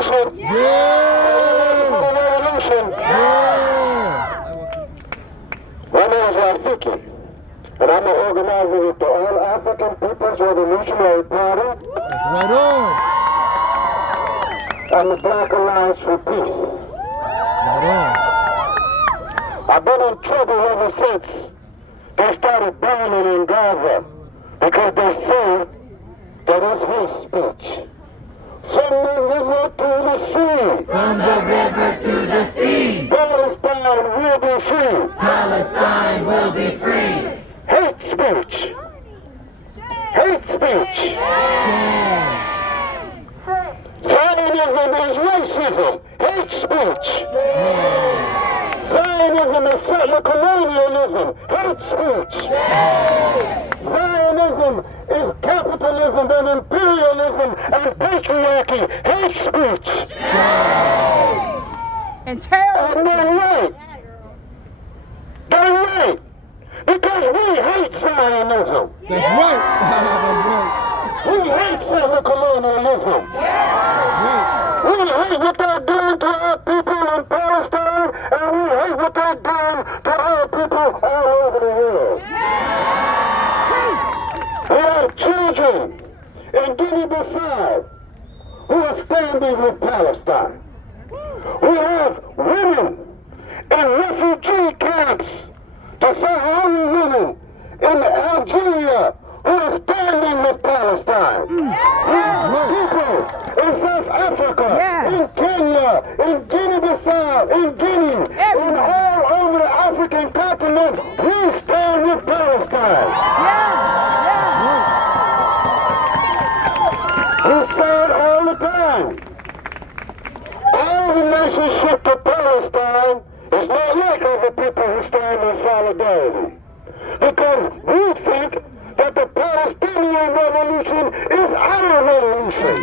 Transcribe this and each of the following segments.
revolution. Yeah. For the revolution. Yeah. My name is Rafiki, and I'm an organizer with the All African People's Revolutionary Party. That's right on. And the Black Alliance for Peace. Right on. I've been in trouble ever since they started burning in Gaza because they say that it's hate speech. From the river to the sea. From the river to the sea. Palestine will be free. Palestine will be free. Hate speech. Hate speech. Zionism is racism. Hate speech. Zionism is settler colonialism. Hate speech. Zionism is capitalism and imperialism and patriarchy. Hate speech. And terrorism. And they're right. They're right. Because we hate Zionism. That's right. That's right. We hate settler colonialism. We hate what they're doing to our people in Palestine, and we hate what they're doing to our people all over the world. We have children in Guinea-Bissau who are standing with Palestine. We have women in refugee camps, the Sahrawi women in Algeria who are standing with Palestine. We have people in South Africa, in Kenya, in Guinea-Bissau, in Guinea, and all over the African continent. We stand with Palestine. We stand all the time. Our relationship to Palestine is not like other people who stand in solidarity. Because we think that the Palestinian revolution is our revolution.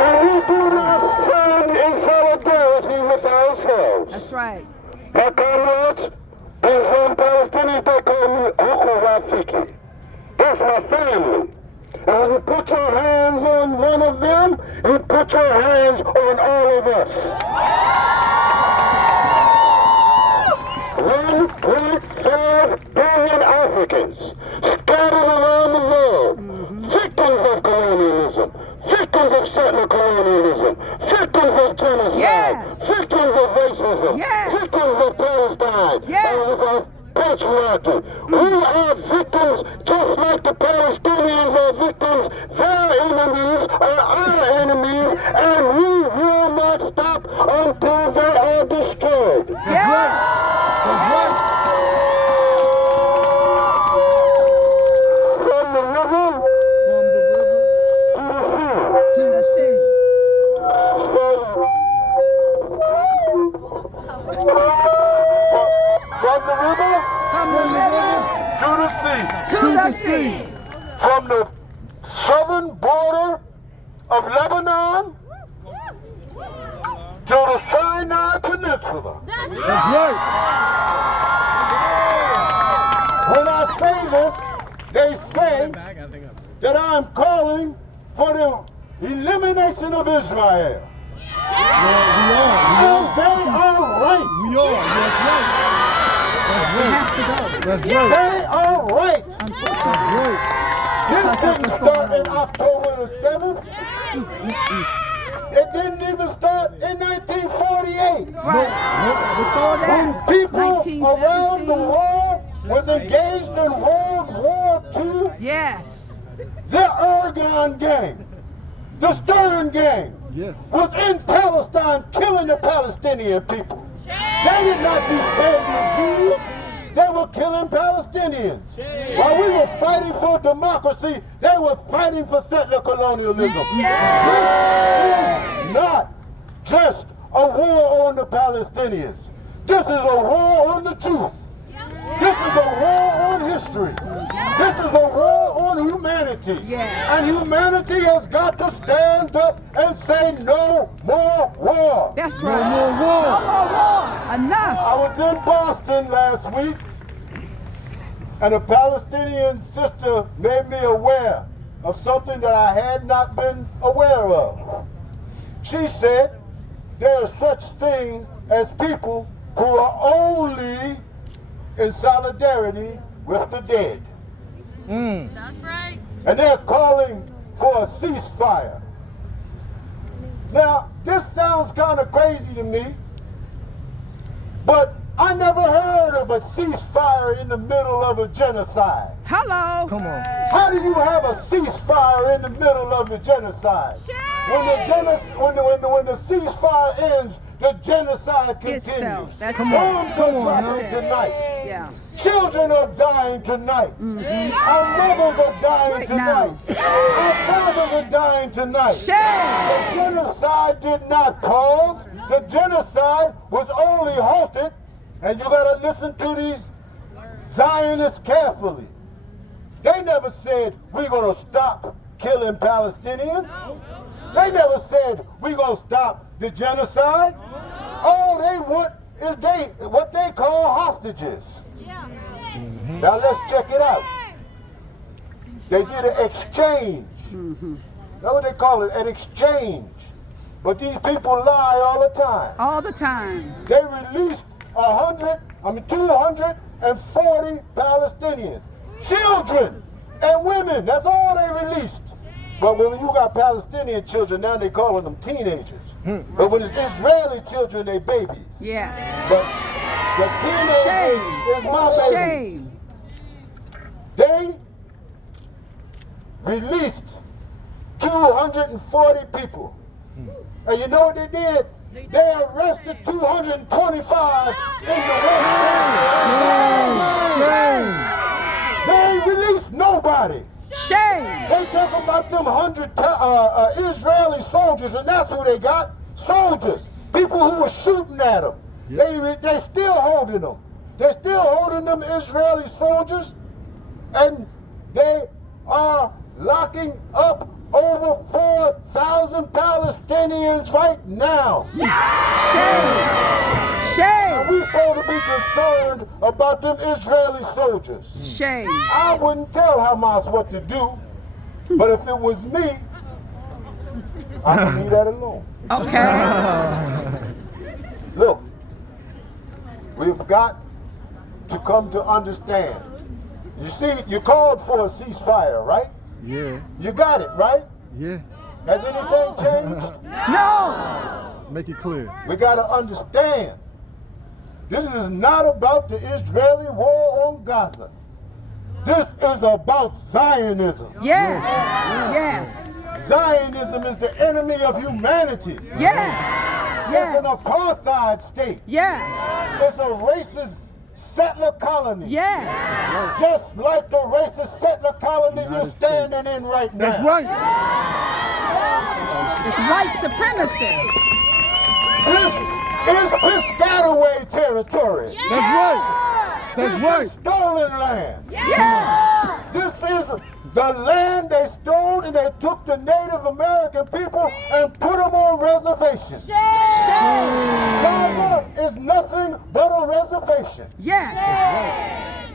And we do not stand in solidarity with ourselves. That's right. My comrades, these young Palestinians, they call me Uncle Rafiki. That's my family. And when you put your hands on one of them, you put your hands on all of us. 1.5 billion Africans scattered around the world, victims of colonialism, victims of settler colonialism, victims of genocide, victims of racism, victims of Palestine, and of patriarchy. We are victims just like the Palestinians are victims. Their enemies are our enemies, and we will not stop until they are destroyed. That's right. That's right. From the river To the sea. From the river From the river to the sea. to the sea. From the southern border of Lebanon to the Sinai Peninsula. That's right. When I say this, they say that I'm calling for the elimination of Israel. And they are right. We are. That's right. That's right. They are right. That's right. This didn't start in October the 7th. It didn't even start in 1948. When people around the world was engaged in World War II, the Oregon gang, the Stern gang, was in Palestine killing the Palestinian people. They did not defend the Jews. They were killing Palestinians. While we were fighting for democracy, they were fighting for settler colonialism. This is not just a war on the Palestinians. This is a war on the truth. This is a war on history. This is a war on humanity. And humanity has got to stand up and say no more war. That's right. No more war. No more war. Enough. I was in Boston last week, and a Palestinian sister made me aware of something that I had not been aware of. She said there are such things as people who are only in solidarity with the dead. That's right. And they're calling for a ceasefire. Now, this sounds kind of crazy to me, but I never heard of a ceasefire in the middle of a genocide. Hello. Come on. How do you have a ceasefire in the middle of the genocide? When the ceasefire ends, the genocide continues. Itself. That's Come it. on, come on now. Tonight. Yeah. Children are dying tonight. Our mothers are dying Right tonight. Our fathers are dying tonight. Shame. The genocide did not pause. The genocide was only halted. And you got to listen to these Zionists carefully. They never said, we're going to stop killing Palestinians. They never said, we're going to stop the genocide. All they want is what they call hostages. Now let's check it out. They did an exchange. That's what they call it, an exchange. But these people lie all the time. All the time. They released 240 Palestinians. Children and women, that's all they released. But when you got Palestinian children, now they calling them teenagers. But when it's Israeli children, they babies. Yeah. But the teenagers is my baby. Shame. They released 240 people. And you know what they did? They arrested 225 in the West. They released nobody. Shame. They talk about them 100 Israeli soldiers, and that's who they got. Soldiers. People who were shooting at them. They still holding them. They're still holding them Israeli soldiers, and they are locking up over 4,000 Palestinians right now. Shame. Shame. And we're supposed to be concerned about them Israeli soldiers. Shame. I wouldn't tell Hamas what to do, but if it was me, I could leave that alone. Okay. Look, we've got to come to understand. You see, you called for a ceasefire, right? Yeah. You got it, right? Yeah. Has anything changed? No. Make it clear. We got to understand. This is not about the Israeli war on Gaza. This is about Zionism. Yes. Yes. Zionism is the enemy of humanity. Yes. It's an Yes. apartheid state. Yes. It's a racist settler colony. Yes. Just like the racist settler colony you're United standing States. in right now. That's right. It's white supremacy. This is Piscataway territory. That's right. That's This right. is stolen land. Yes. This is the land they stole, and they took the Native American people and put them on reservations. Gaza is nothing but a reservation. Yes.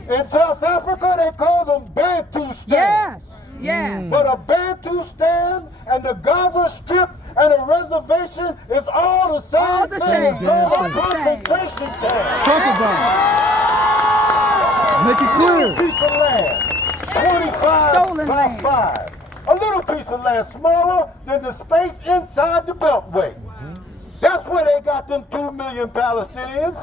In South Africa, they call them Bantustan. Yes. Yes. But a Bantustan and the Gaza Strip and a reservation is all the same All the thing. same. It's called All a the same. concentration camp. Talk about it. Make it clear. Piece of land. 25 Stolen by land. 5. A little piece of land smaller than the space inside the Beltway. That's where they got them 2 million Palestinians.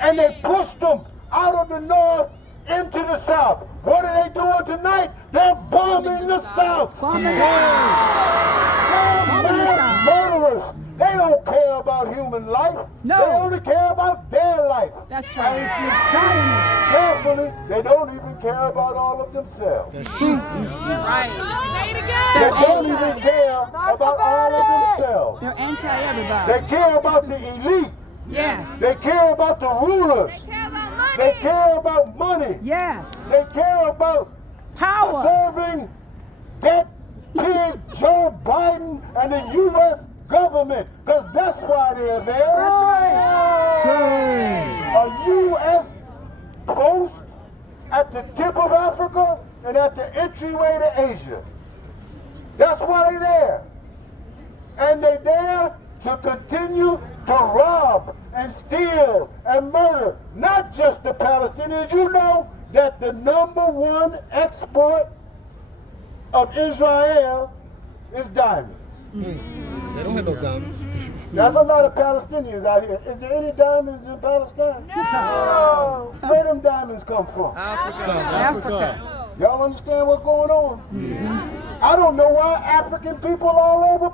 And they pushed them out of the north into the south. What are they doing tonight? They're bombing the south. Bombing the They're mass murderers. They don't care about human life. No. They only care about their life. That's And right. if you Zionists. carefully, they don't even care about all of themselves. That's true. Right. Say it They again. don't even care about all of themselves. They're anti-everybody. They care about the elite. Yes. They care about the rulers. They care about money. Yes. They care about Power. serving that pig Joe Biden and the U.S. government, because that's why they're there. That's right. Shame. A U.S. post at the tip of Africa and at the entryway to Asia. That's why they're there. And they're there to continue to rob and steal and murder, not just the Palestinians. You know that the #1 export of Israel is diamonds. They don't have no diamonds. There's a lot of Palestinians out here. Is there any diamonds in Palestine? No! Where them diamonds come from? South Africa. Y'all understand what's going on? I don't know why African people all over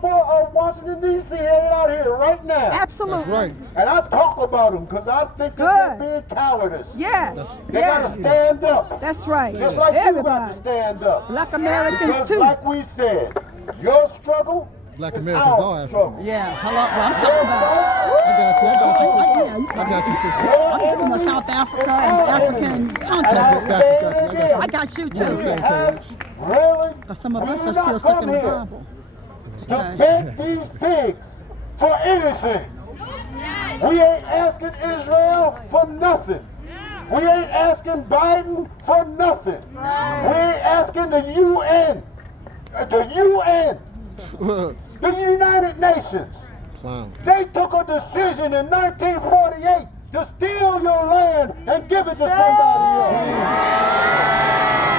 Washington, D.C. ain't out here right now. Absolutely. That's right. And I talk about them because I think that they're being cowardice. Yes. They got to stand up. That's right. Just like you got to Everybody. stand up. Black Americans Because too. like we said, your struggle Black is Americans our are African. struggle. Yeah, hello. Well, I'm talking about. I got you, sister. I'm from South Africa and African And continent. I say it again. I got you We too. have really, Because some of we us do are still not stuck in come the here Bible. to beg these pigs for anything. We ain't asking Israel for nothing. We ain't asking Biden for nothing. We ain't asking the UN, the United Nations. Clowns. They took a decision in 1948 to steal your land and give it to somebody else.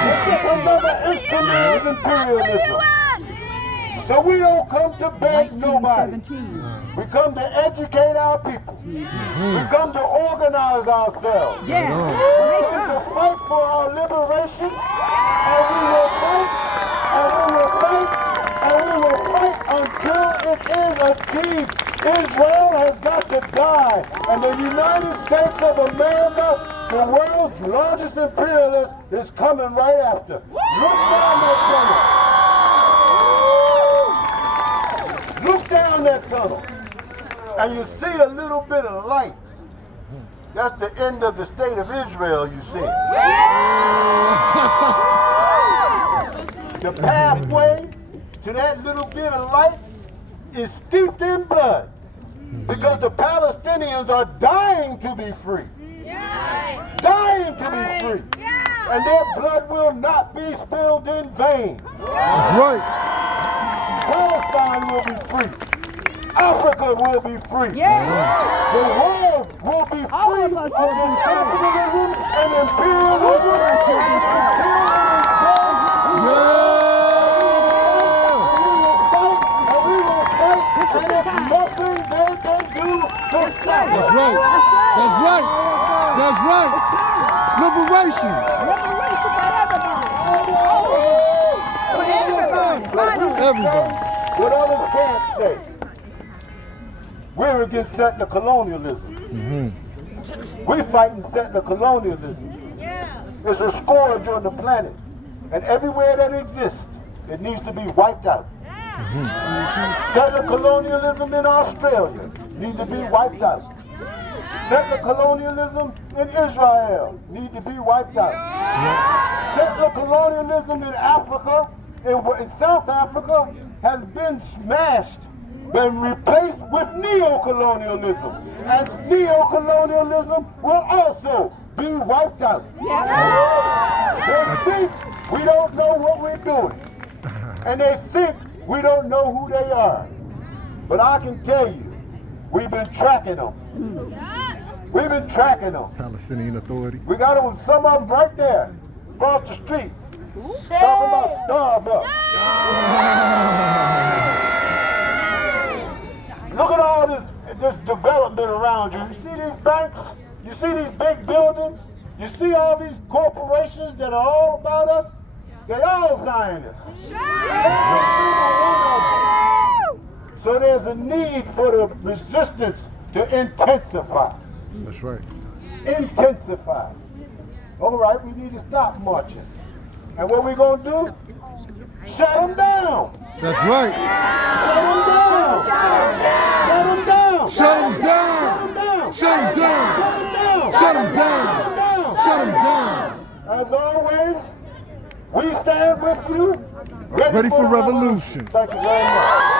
It's just another instrument of imperialism. So we don't come to beg nobody. 1917. We come to educate our people. We come to organize ourselves. Yes. We come to fight for our liberation. And we will fight, and we will fight, and we will fight until it is achieved. Israel has got to die. And the United States of America, the world's largest imperialist, is coming right after. Look down that tunnel. Look down that tunnel. And you see a little bit of light. That's the end of the state of Israel, you see. The pathway to that little bit of light is steeped in blood because the Palestinians are dying to be free. Dying to be free. And their blood will not be spilled in vain. That's right. Palestine will be free. Africa will be free. Yes. The world will be free All of us will be this free. capitalism and imperialism. This is the time. Nothing they can do to stop us. That's right. That's right. That's right. Liberation. Reparation for everybody. For everybody. Finally. Everybody. What others can't say. We're against settler colonialism. We're fighting settler colonialism. It's a scourge on the planet. And everywhere that exists, it needs to be wiped out. Settler colonialism in Australia needs to be wiped out. Settler colonialism in Israel needs to be wiped out. Settler colonialism in Africa, in South Africa, has been smashed, been replaced with neo-colonialism. And neo-colonialism will also be wiped out. They think we don't know what we're doing. And they think we don't know who they are. But I can tell you, we've been tracking them. We've been tracking them. Palestinian Authority. We got them, some of them right there, across the street. Talking about Starbucks. Look at all this development around you. You see these banks? You see these big buildings? You see all these corporations that are all about us? They're all Zionists. So there's a need for the resistance to intensify. That's right. Intensify. All right, we need to stop marching. And what we gonna do? Shut them down. That's right. Shut them down. Shut them down. Shut them down. Shut them down. Shut them down. Shut them down. As always, we stand with you. Ready for revolution. Thank you very much.